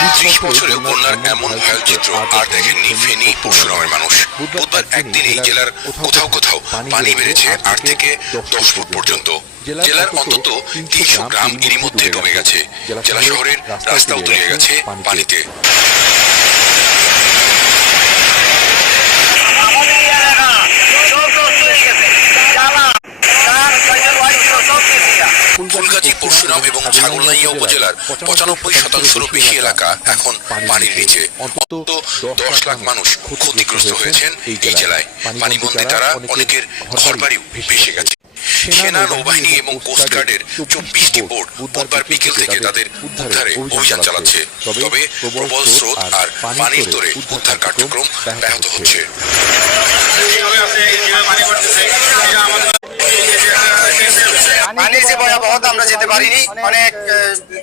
30 বছরে বন্যার এমন ভয়াল চিত্র আর দেখেননি ফেনী পরশুরামের মানুষ। বুধবার একদিন এই জেলার কোথাও কোথাও পানি বেড়েছে 8 থেকে 10 ফুট পর্যন্ত। জেলার অন্তত 300 গ্রাম এরই মধ্যে ডুবে গেছে। জেলা শহরের রাস্তাও তলিয়ে গেছে পানিতে। ফুলগাজী, পরশুরাম এবং ছাগলনাইয়া উপজেলার 95% বেশি এলাকা এখন পানির নিচে। অন্তত 10 লাখ মানুষ ক্ষতিগ্রস্ত হয়েছেন এই জেলায়। পানিবন্দী তারা অনেকের ঘরবাড়িও ভেসে গেছে। সেনা, নৌবাহিনী এবং কোস্টগার্ডের 24টি বোট বুধবার বিকেল থেকে তাদের উদ্ধারে অভিযান চালাচ্ছে। তবে প্রবল স্রোত আর পানির তোড়ে উদ্ধার কার্যক্রম ব্যাহত হচ্ছে। পানির যে ভয়াবহতা আমরা যেতে পারিনি, অনেক